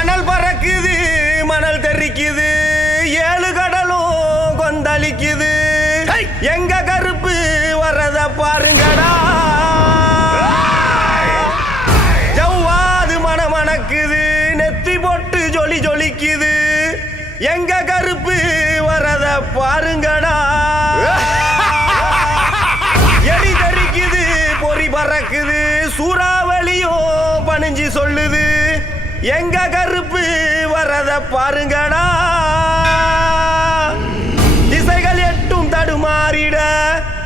மணல் பறக்குது மணல் தெரிக்குது ஏழு கடலும் கொந்தளிக்குது எங்க கருப்பு வரத பாருங்கடா ஜவ்வாது மணக்குது நெத்தி பொட்டு ஜொலி ஜொலிக்குது எங்க கருப்பு வரத பாருங்கடா எடி தெரிக்குது பொறி பறக்குது சூறாவளியும் பணிஞ்சு சொல்லுது எங்க கருப்பு வரத பாருங்கடா திசைகள் எட்டும் தடுமாறிட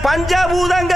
பஞ்சபூதங்கள்